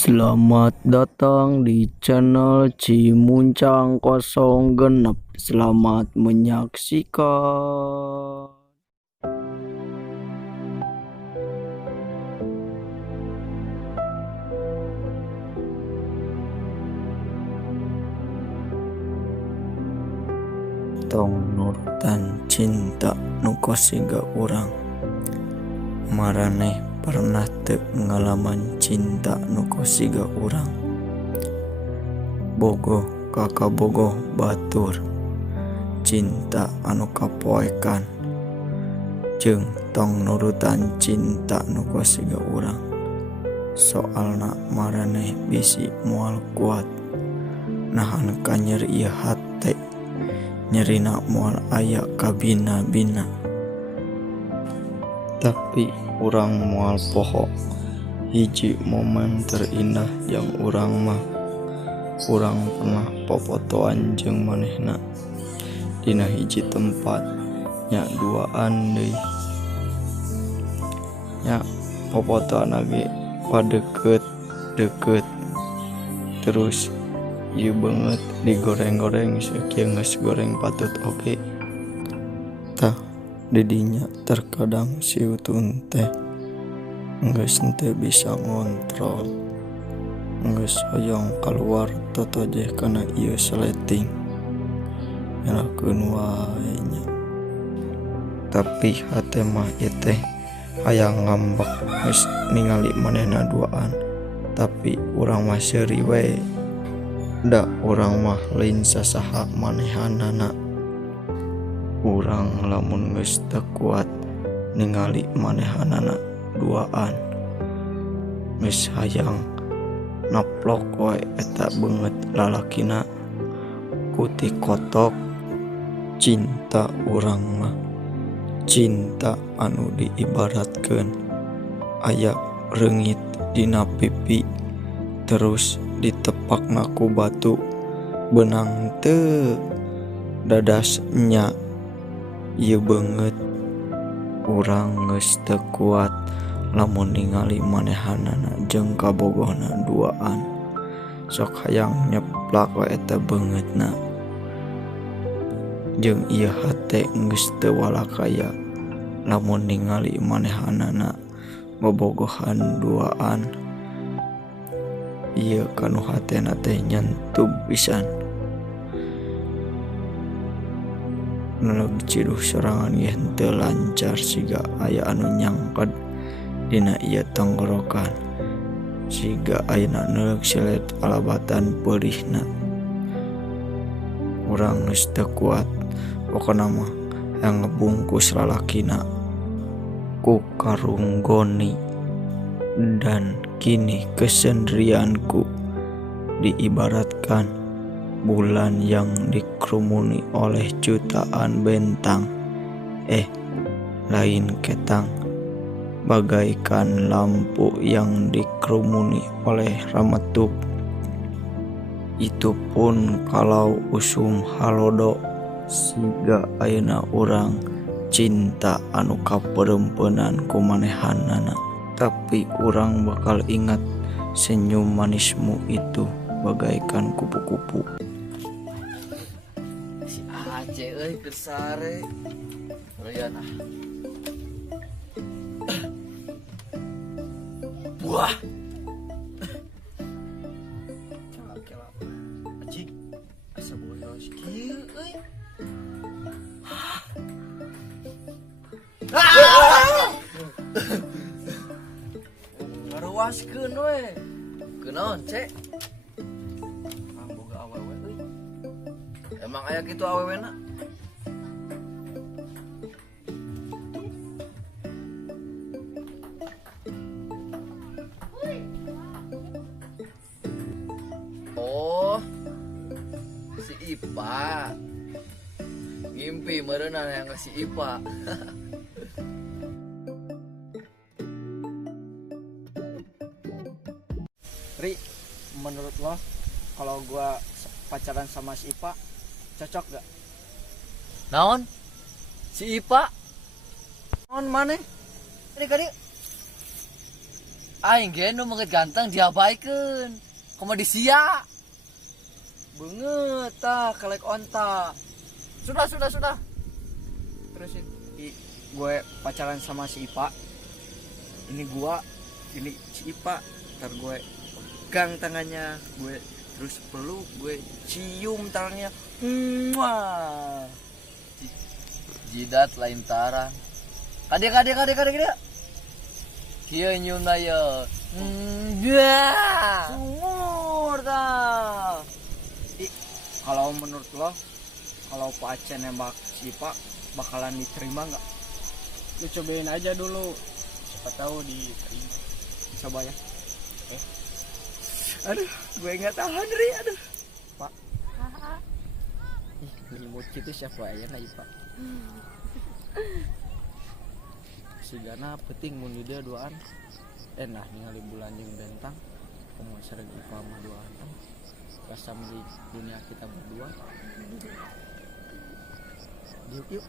Selamat datang di channel Cimuncang 06. Selamat menyaksikan. Tong nurutan cinta nu kosiga urang. Maraneh pernah teu ngalaman cinta nu kosiga urang. Bogoh kakak bogoh batur cinta anu kapoekan jeung tong nurutan cinta nu kosiga urang. Soalna maraneh bisi moal kuat nahan ka nyeri ieu hate, nyerina moal aya kabina-bina. Tapi urang moal poho hiji momen terindah yang urang mah urang pernah popotoan jeung manehna dina hiji tempat nya duaan deui. Nya popotoan lagi padeket terus ieu banget digoreng-goreng sakieu geus goreng patut oge. Tah didinya terkadang siutun teh geus teu bisa ngontrol, geus hoyong kaluar totojeh kana ieu seleting nyalakeun wae nya. Tapi hate mah ieu teh hayang ngambek geus ningali manehna duaan, tapi urang mah seuri wae. Da urang mah lain sasaha manehanana. Urang lamun geus teu kuat ningali manehanana duaan, geus hayang naplok wae eta beungeut lalakina ku ti kotok. Cinta urang mah cinta anu diibaratkeun aya reungit dina pipi terus ditepakna ku batu beunang teu dadas nya. Ieu beungeut urang geus teu kuat lamun ningali manehanana jeung kabogohna duaan, sok hayang nyeplak wae eta beungeutna. Jeung ieu hate geus teu walakaya lamun ningali manehanana bobogohan duaan. Ieu kanu hatena teh nyentug pisan. Nuleg ciduh sorangan ge henteu lancar siga aya anu nyangked dina ieu tenggorokan, siga ayeuna nuleg silet alabatan peurihna. Urang geus teu kuat, pokona mah hayang ngebungkus lalakina ku karung goni. Dan kini kesendirianku diibaratkan bulan yang dikerumuni oleh jutaan bentang. Lain ketang, bagaikan lampu yang dikerumuni oleh rametuk. Itu pun kalau usum halodo, siga ayeuna urang cinta anu kapereumpeunnan ku manehanana. Tapi urang bakal ingat senyum manismu itu bagaikan kupu-kupu. Si Aceh euy keur sare. Reuyan ah. Buah. Kelap-kelap. Aji, asa boyos kieu euy. Ngaruaskeun we. Kunaon, Cek? Boga awewe euy. Emang aya kitu awewena? Oh, si Ipa. Ngimpi meureunna yang si Ipa. Ri, menurut lo kalau gua pacaran sama si Ipa cocok gak? Naon? Si Ipa? Naon maneh? Kadi Aing ge nu menget ganteng diabaikeun. Komo disia. Banget tah kelek onta. Sudah. Terusin. Gue pacaran sama si Ipa. Ini si Ipa. Ntar gue pegang tangannya, gue terus peluk, gue cium tangannya. Muah. Jidat lain tarang. Kade. Kieu nyuna ye. Sumur dah. Kalau menurut lo, kalau Pak Aceh nembak si Ipa bakalan diterima nggak? Lu cobain aja dulu, siapa tahu diterima. Coba ya. Aduh, gue nggak tahan Ri, aduh. Pak. Limut gitu siapa ya na Ipa. Sigana penting mun dia duaan. Nah ningali bulan jeung bentang. Komo sareng Ipa mah duaan. Rasa milik dunia kita berdua. Yuk.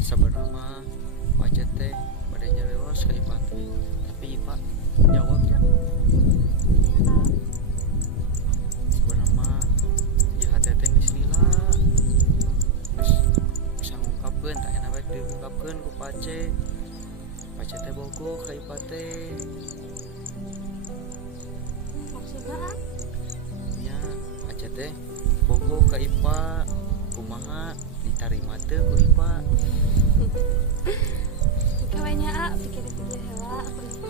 Sebenarnya Pak Cete pada nyelewas ke Ipa tapi Ipa jawabnya sebenarnya di hati teh geus lila terus bisa ngungkapkeun tak enak baik diungkapkeun ku Pak Cete bogoh ke Ipa teh. Maksudnya nya Pak Cete bogoh ke Ipa kumaha ditarima teu ku Ipa. kawenya pikir-pikir heula aku lupa.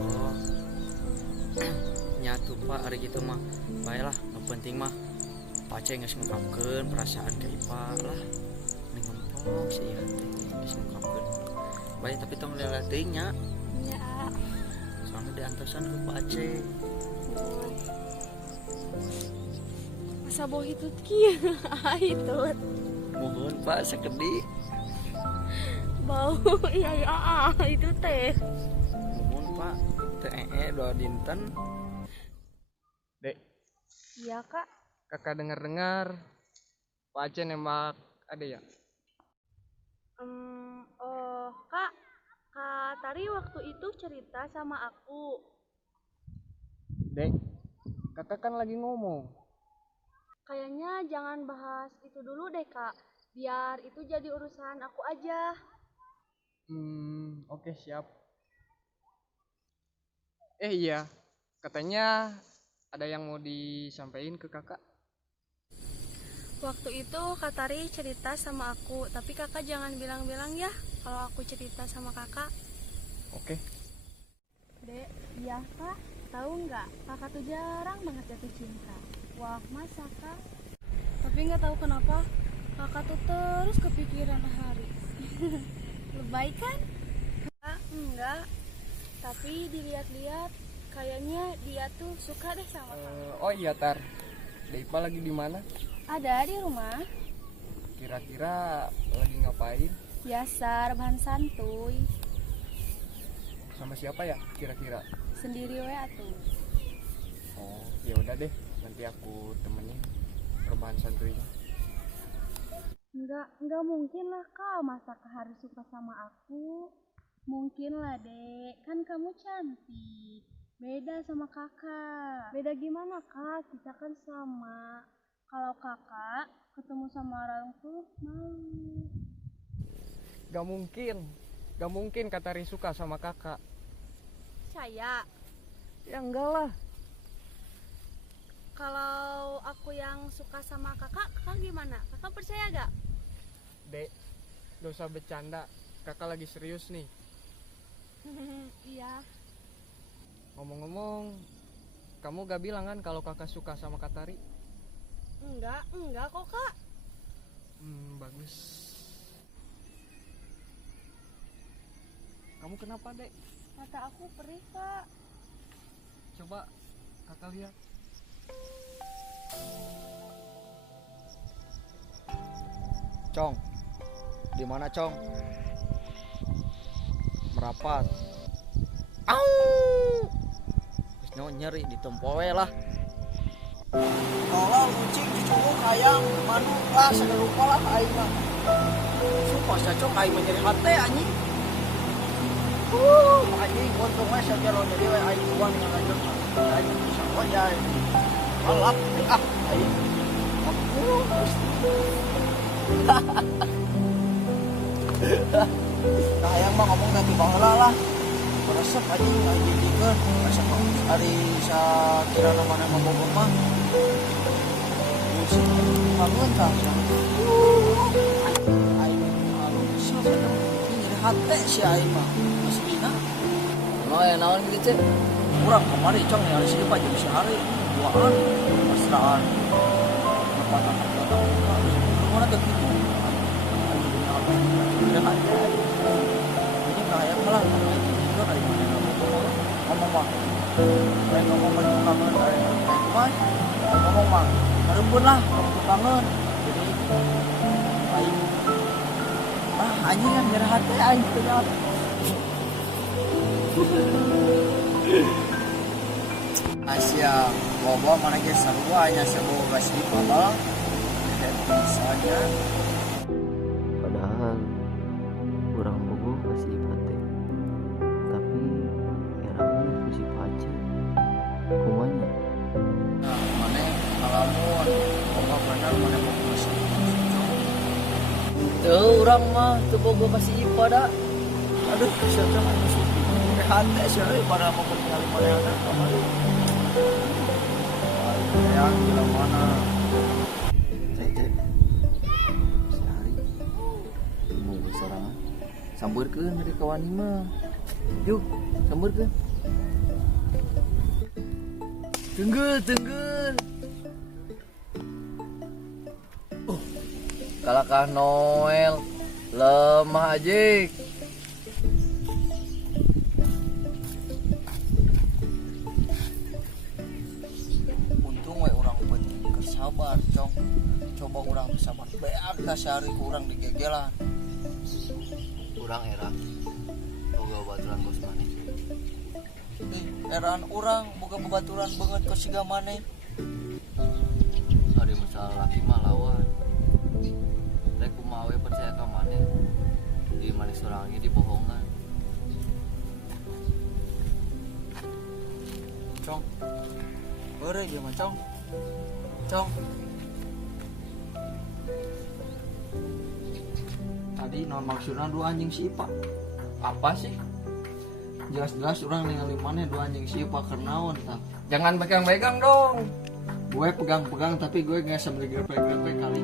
Oh. Nyatu Pak hari gitu mah. Baiklah, yang penting mah Pace geus ngungkapkeun perasaan ke Ipa lah. Ning ngempong sih ya geus ngungkapkeun. Baik tapi tong lela teuing nya. Ya, Soalnya diantosan ku Pace. masa boh itu kieu itu Mohon Pak sakedi. bau iya itu teh. Mohon Pak teh doa dinten. Dek, Iya kak. kakak dengar Pak Aceh nembak ada ya? Kak Tari waktu itu cerita sama aku. Dek, kakak kan lagi ngomong. Kayaknya jangan bahas itu dulu deh kak, biar itu jadi urusan aku aja. Oke, siap. Iya, katanya ada yang mau disampaikan ke kakak. Waktu itu Kak Tari cerita sama aku, tapi kakak jangan bilang-bilang ya kalau aku cerita sama kakak. Oke. Dek, iya kak, tahu nggak kakak tuh jarang banget jatuh cinta. Wah masa kak? Tapi nggak tahu kenapa kakak tuh terus kepikiran Haris. Lebay kan? Enggak, tapi dilihat-lihat kayaknya dia tuh suka deh sama kamu. Oh iya Tar, Deipa lagi di mana? Ada di rumah, Kira-kira lagi ngapain? biasa rebahan santuy, Sama siapa ya kira-kira? sendiri we atuh. Oh ya udah deh, nanti aku temenin rebahan santuinya. Enggak mungkin lah kak, masa kak harus suka sama aku? Mungkin lah dek, kan kamu cantik, beda sama kakak. Beda gimana kak, kita kan sama. Kalau kakak ketemu sama orang tuh malu. Gak mungkin Kak Tari suka sama kakak. Saya, Ya enggak lah. kalau aku yang suka sama kakak, kakak gimana? Kakak percaya gak? Dek, gak usah bercanda, kakak lagi serius nih. Iya. Ngomong-ngomong, kamu gak bilang kan kalau kakak suka sama Kak Tari? Enggak kok kak. Bagus. Kamu kenapa dek? Mata aku perih kak. Coba kakak lihat. Cong, di mana Cong? Merapat. Au! Terus nyeri di tempoe lah. Tolong kucing dicunguk ayam manuk lah segala rupa lah aing mah. Sumpah cocok aing menyeri hati anjing. Anjing untung we sagelo jadi we aing uang yang lanjut aing bisa wajah balap aing nah yang mah ngomong nanti baheula lah resep anjing anjing dikeun resep ari sakira mana mah bobor mah musik bangun tah aing anu bisa sedang ini hate si aing mah aslinya Mau ya naon gitu cek. kurang kemarin cong ya sini pak jam sehari duaan mesraan lepatan mana tuh gitu udah aja ini kayak malah juga kayak mana ngomong bang kayak ngomong banget kayak gimana ngomong bang harupun lah ngomong banget jadi baik anjing yang nyerah hati anjing ternyata Asia bobo mana ke sarua hanya sebuah basi pabal misalnya Padahal kurang bogoh kasih ipate, tapi erangnya kasih pacar kumanya. nah mana ngalamun bobo benar mana mau masuk Tuh orang mah tuh bogo kasih ipa dah. aduh siapa yang masuk ini hati siapa pada mau tinggal mana ada kamar yang bilang mana Cek, sehari bogoh sorangan. Sambeurkeun dari kawan mah. Yuk, sambeurkeun. Tenggel. Kalahkah Noel. Lemah aja. untung we orang penting sabar cong coba orang sabar beak dah sehari kurang digegelan Urang era boga baturan bos maneh. eraan orang boga bebaturan banget ke siga maneh Ari masalah laki mah lawan. Rek kumaha we percaya ka maneh. Di maneh sorange dibohongan. cong beure dia mah cong tadi non maksudnya dua anjing si Ipa apa sih jelas-jelas orang ningali mana dua anjing si Ipa kernaon tah Jangan pegang-pegang dong. gue pegang-pegang tapi gue nggak sambil grepe-grepe kali